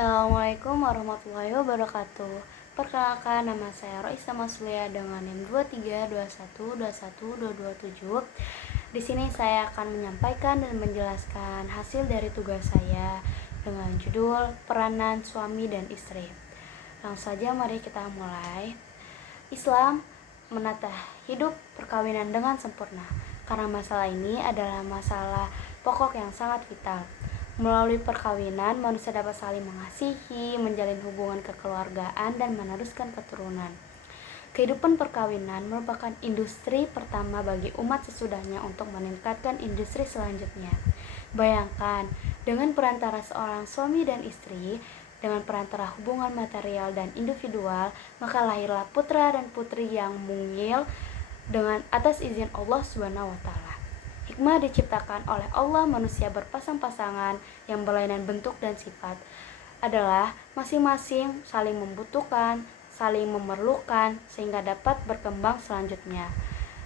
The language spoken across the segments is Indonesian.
Assalamualaikum warahmatullahi wabarakatuh. Perkenalkan, nama saya Roisa Maslia dengan NIM 2321212227. Di sini saya akan menyampaikan dan menjelaskan hasil dari tugas saya dengan judul Peranan Suami dan Istri. Langsung saja mari kita mulai. Islam menata hidup perkawinan dengan sempurna, karena masalah ini adalah masalah pokok yang sangat vital. Melalui perkawinan, manusia dapat saling mengasihi, menjalin hubungan kekeluargaan, dan meneruskan keturunan. Kehidupan perkawinan merupakan industri pertama bagi umat sesudahnya untuk meningkatkan industri selanjutnya. Bayangkan, dengan perantara seorang suami dan istri, dengan perantara hubungan material dan individual, maka lahirlah putra dan putri yang mungil dengan atas izin Allah Subhanahu wa Ta'ala. Hikmah diciptakan oleh Allah manusia berpasang-pasangan yang berlainan bentuk dan sifat adalah masing-masing saling membutuhkan, saling memerlukan sehingga dapat berkembang selanjutnya.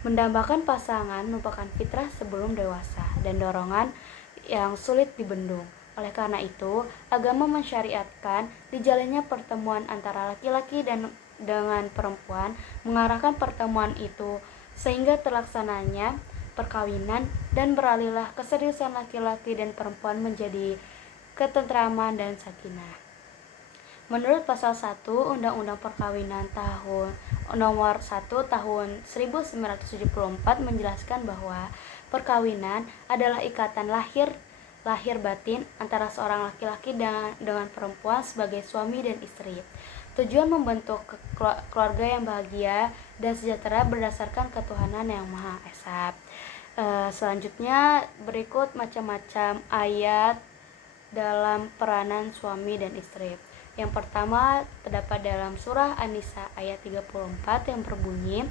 Mendambakan pasangan merupakan fitrah sebelum dewasa dan dorongan yang sulit dibendung. Oleh karena itu, agama mensyariatkan dijalannya pertemuan antara laki-laki dan dengan perempuan, mengarahkan pertemuan itu sehingga terlaksananya perkawinan dan beralihlah keseriusan laki-laki dan perempuan menjadi ketentraman dan sakinah. Menurut pasal 1 Undang-Undang Perkawinan nomor 1 tahun 1974 menjelaskan bahwa perkawinan adalah ikatan lahir batin antara seorang laki-laki dengan perempuan sebagai suami dan istri. Tujuan membentuk keluarga yang bahagia dan sejahtera berdasarkan ketuhanan yang Maha Esa. Selanjutnya berikut macam-macam ayat dalam peranan suami dan istri. Yang pertama terdapat dalam surah An-Nisa ayat 34 yang berbunyi,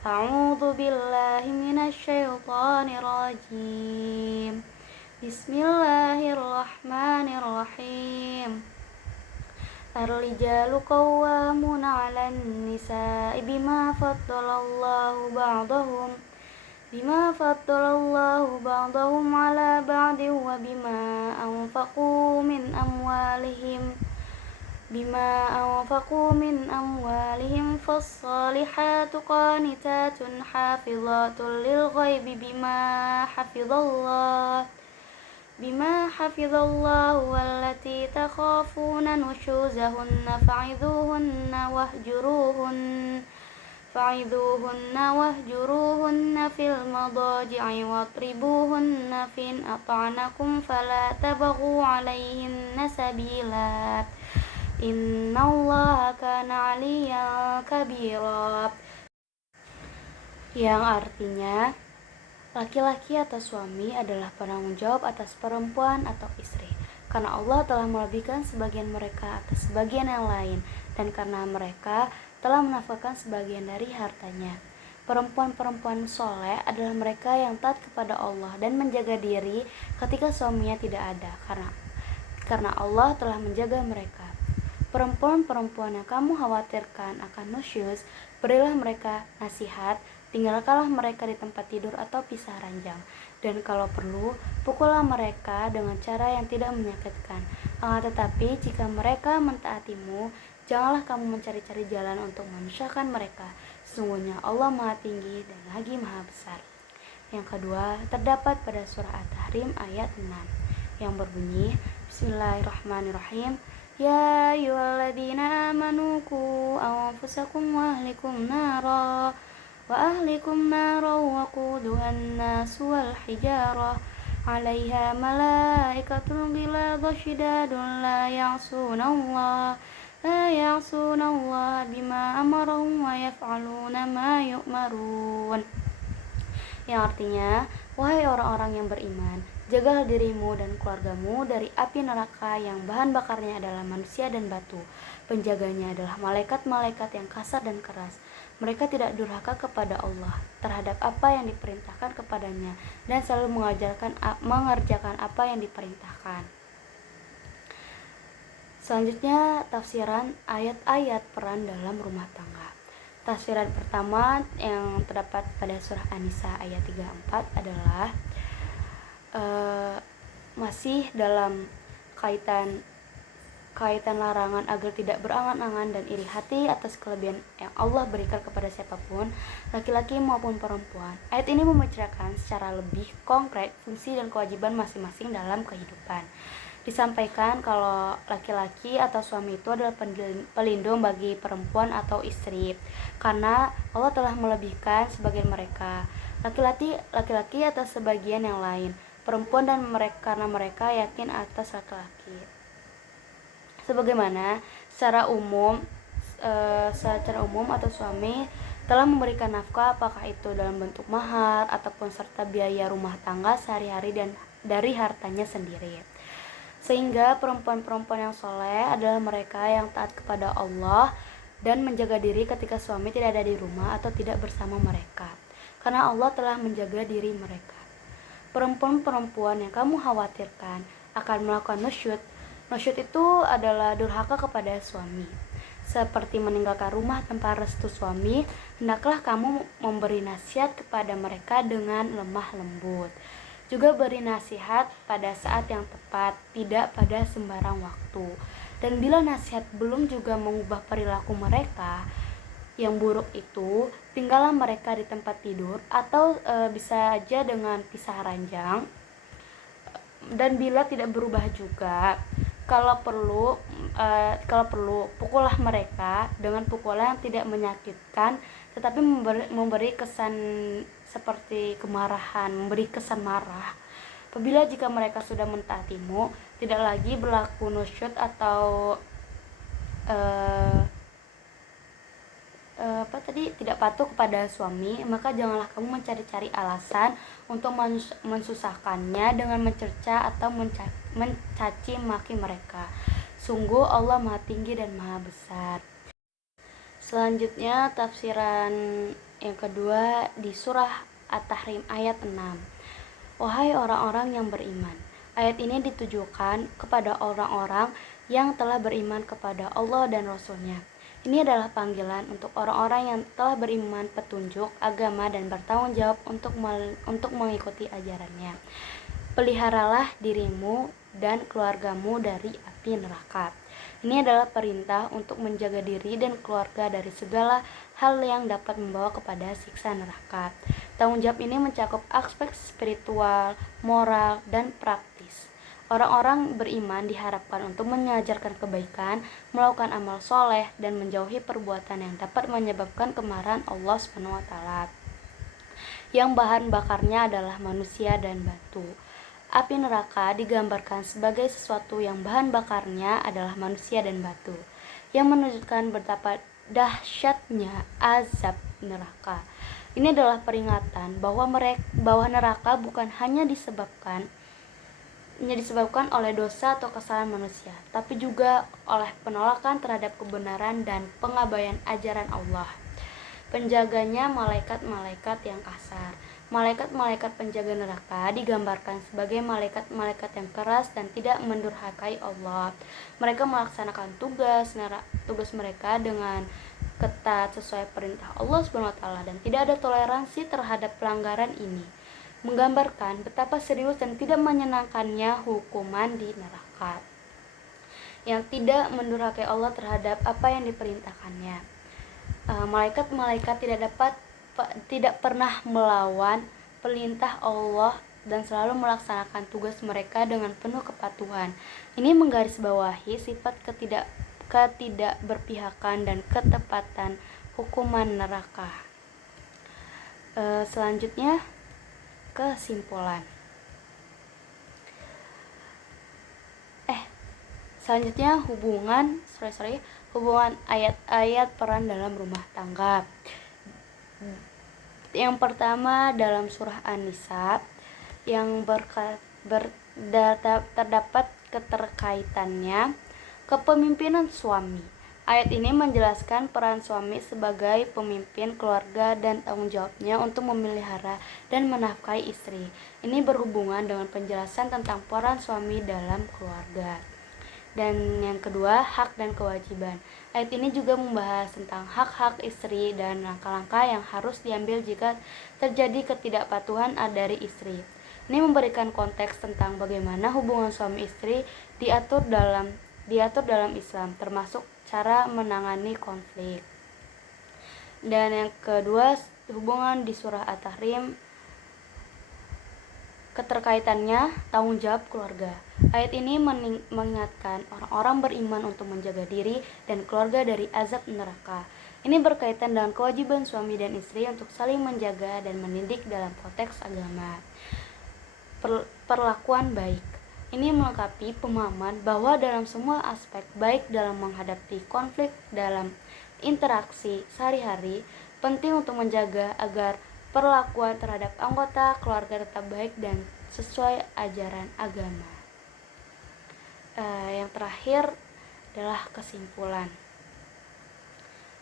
A'udzu billahi minasyaitonir rajim. Bismillahirrahmanirrahim. Ar-rijalu qawwamuna 'alan nisa'i bima faddalallahu ba'dahum 'ala ba'din wa bima anfaqu min amwalihim fas-salihatu qanitatun hafizatun lil ghaibi bima hafizallahu wallati takhafuna nushuzahunna fa'idhuhunna fil madaji'i wadribuhunna fin ata'nakum fala tabaghu 'alayhinna sabila innallaha kana 'aliyyan kabira, yang artinya laki-laki atau suami adalah penanggung jawab atas perempuan atau istri, karena Allah telah melebihkan sebagian mereka atas sebagian yang lain, dan karena mereka telah menafkahkan sebagian dari hartanya. Perempuan-perempuan soleh adalah mereka yang taat kepada Allah dan menjaga diri ketika suaminya tidak ada, karena Allah telah menjaga mereka. Perempuan-perempuan yang kamu khawatirkan akan nusyuz, berilah mereka nasihat, tinggalkanlah mereka di tempat tidur atau pisah ranjang, dan kalau perlu, pukullah mereka dengan cara yang tidak menyakitkan. Akan tetapi, jika mereka mentaatimu, janganlah kamu mencari-cari jalan untuk memisahkan mereka. Sesungguhnya Allah Maha Tinggi dan lagi Maha Besar. Yang kedua, terdapat pada surah At-Tahrim ayat 6 yang berbunyi, Bismillahirrahmanirrahim. Ya ayyuhalladzina amanu qu anfusakum wa ahlikum nara waquduhan nasu wal hijarah 'alaiha malaikatun ghilazun syidadun la ya'sunallaha bima amarahum wa yaf'aluna ma yu'marun. Yang artinya, wahai orang-orang yang beriman, jagalah dirimu dan keluargamu dari api neraka yang bahan bakarnya adalah manusia dan batu. Penjaganya adalah malaikat-malaikat yang kasar dan keras. Mereka tidak durhaka kepada Allah terhadap apa yang diperintahkan kepadanya dan selalu mengerjakan apa yang diperintahkan. Selanjutnya, tafsiran ayat-ayat peran dalam rumah tangga. Tafsiran pertama yang terdapat pada surah An-Nisa ayat 34 adalah masih dalam kaitan kaitan larangan agar tidak berangan-angan dan iri hati atas kelebihan yang Allah berikan kepada siapapun, laki-laki maupun perempuan. Ayat ini membicarakan secara lebih konkret fungsi dan kewajiban masing-masing dalam kehidupan. Disampaikan kalau laki-laki atau suami itu adalah pelindung bagi perempuan atau istri, karena Allah telah melebihkan sebagian mereka, laki-laki atas sebagian yang lain, perempuan dan mereka karena mereka yakin atas laki-laki. Sebagaimana secara umum atau suami telah memberikan nafkah, apakah itu dalam bentuk mahar ataupun serta biaya rumah tangga sehari-hari dan dari hartanya sendiri. Sehingga perempuan-perempuan yang soleh adalah mereka yang taat kepada Allah dan menjaga diri ketika suami tidak ada di rumah atau tidak bersama mereka, karena Allah telah menjaga diri mereka. Perempuan-perempuan yang kamu khawatirkan akan melakukan nusyud itu adalah durhaka kepada suami, seperti meninggalkan rumah tanpa restu suami. Hendaklah kamu memberi nasihat kepada mereka dengan lemah lembut. Juga beri nasihat pada saat yang tepat, tidak pada sembarang waktu. Dan bila nasihat belum juga mengubah perilaku mereka yang buruk itu, tinggallah mereka di tempat tidur atau bisa saja dengan pisah ranjang. Dan bila tidak berubah juga, kalau perlu pukullah mereka dengan pukulan yang tidak menyakitkan tetapi memberi kesan seperti kemarahan, memberi kesan marah. Apabila jika mereka sudah mentaatimu, tidak lagi berlaku nusyud atau tidak patuh kepada suami, maka janganlah kamu mencari-cari alasan untuk mensusahkannya dengan mencerca atau mencaci maki mereka. Sungguh Allah Maha Tinggi dan Maha Besar. Selanjutnya tafsiran yang kedua di surah At-Tahrim ayat 6. Wahai orang-orang yang beriman. Ayat ini ditujukan kepada orang-orang yang telah beriman kepada Allah dan Rasul-Nya. Ini adalah panggilan untuk orang-orang yang telah beriman petunjuk agama dan bertanggung jawab untuk mengikuti ajarannya. Peliharalah dirimu dan keluargamu dari api neraka. Ini adalah perintah untuk menjaga diri dan keluarga dari segala hal yang dapat membawa kepada siksa neraka. Tanggung jawab ini mencakup aspek spiritual, moral, dan praktis. Orang-orang beriman diharapkan untuk mengajarkan kebaikan, melakukan amal soleh, dan menjauhi perbuatan yang dapat menyebabkan kemarahan Allah SWT, yang bahan bakarnya adalah manusia dan batu. Api neraka digambarkan sebagai sesuatu yang bahan bakarnya adalah manusia dan batu, yang menunjukkan betapa dahsyatnya azab neraka. Ini adalah peringatan bahwa neraka bukan hanya disebabkan oleh dosa atau kesalahan manusia, tapi juga oleh penolakan terhadap kebenaran dan pengabaian ajaran Allah. Penjaganya malaikat-malaikat yang kasar. Malaikat-malaikat penjaga neraka digambarkan sebagai malaikat-malaikat yang keras dan tidak mendurhakai Allah. Mereka melaksanakan tugas mereka dengan ketat sesuai perintah Allah SWT dan tidak ada toleransi terhadap pelanggaran ini. Menggambarkan betapa serius dan tidak menyenangkannya hukuman di neraka yang tidak mendurhakai Allah terhadap apa yang diperintahkannya. Malaikat-malaikat tidak pernah melawan perintah Allah dan selalu melaksanakan tugas mereka dengan penuh kepatuhan. Ini menggarisbawahi sifat ketidakberpihakan dan ketepatan hukuman neraka. Selanjutnya kesimpulan. Selanjutnya hubungan ayat-ayat peran dalam rumah tangga. Yang pertama dalam surah An-Nisa yang terdapat keterkaitannya kepemimpinan suami. Ayat ini menjelaskan peran suami sebagai pemimpin keluarga dan tanggung jawabnya untuk memelihara dan menafkahi istri. Ini berhubungan dengan penjelasan tentang peran suami dalam keluarga. Dan yang kedua, hak dan kewajiban. Ayat ini juga membahas tentang hak-hak istri dan langkah-langkah yang harus diambil jika terjadi ketidakpatuhan dari istri. Ini memberikan konteks tentang bagaimana hubungan suami istri diatur dalam diatur dalam Islam, termasuk cara menangani konflik. Dan yang kedua, hubungan di surah At-Tahrim, keterkaitannya tanggung jawab keluarga. Ayat ini mengingatkan orang-orang beriman untuk menjaga diri dan keluarga dari azab neraka. Ini berkaitan dengan kewajiban suami dan istri untuk saling menjaga dan mendidik dalam konteks agama. Perlakuan baik. Ini melengkapi pemahaman bahwa dalam semua aspek, baik dalam menghadapi konflik dalam interaksi sehari-hari, penting untuk menjaga agar perlakuan terhadap anggota keluarga tetap baik dan sesuai ajaran agama. Yang terakhir adalah kesimpulan.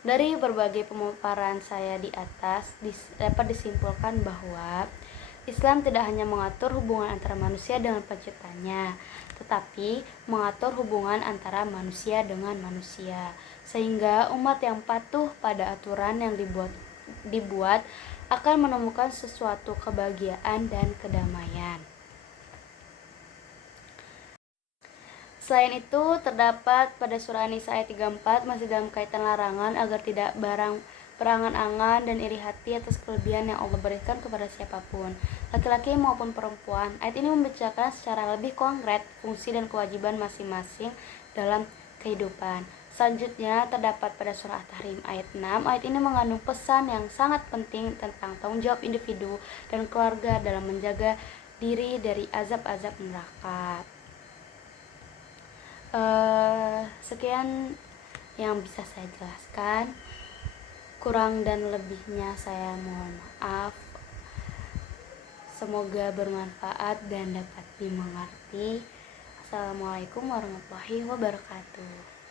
Dari berbagai pemaparan saya di atas, dapat disimpulkan bahwa Islam tidak hanya mengatur hubungan antara manusia dengan penciptanya, tetapi mengatur hubungan antara manusia dengan manusia, sehingga umat yang patuh pada aturan yang dibuat akan menemukan sesuatu kebahagiaan dan kedamaian. Selain itu, terdapat pada surah An-Nisa ayat 34 masih dalam kaitan larangan agar tidak berangan-angan dan iri hati atas kelebihan yang Allah berikan kepada siapapun, laki-laki maupun perempuan. Ayat ini membicarakan secara lebih konkret fungsi dan kewajiban masing-masing dalam kehidupan. Selanjutnya terdapat pada surah At-Tahrim ayat 6. Ayat ini mengandung pesan yang sangat penting tentang tanggung jawab individu dan keluarga dalam menjaga diri dari azab-azab neraka. Sekian yang bisa saya jelaskan. Kurang dan lebihnya saya mohon maaf. Semoga bermanfaat dan dapat dimengerti. Assalamualaikum warahmatullahi wabarakatuh.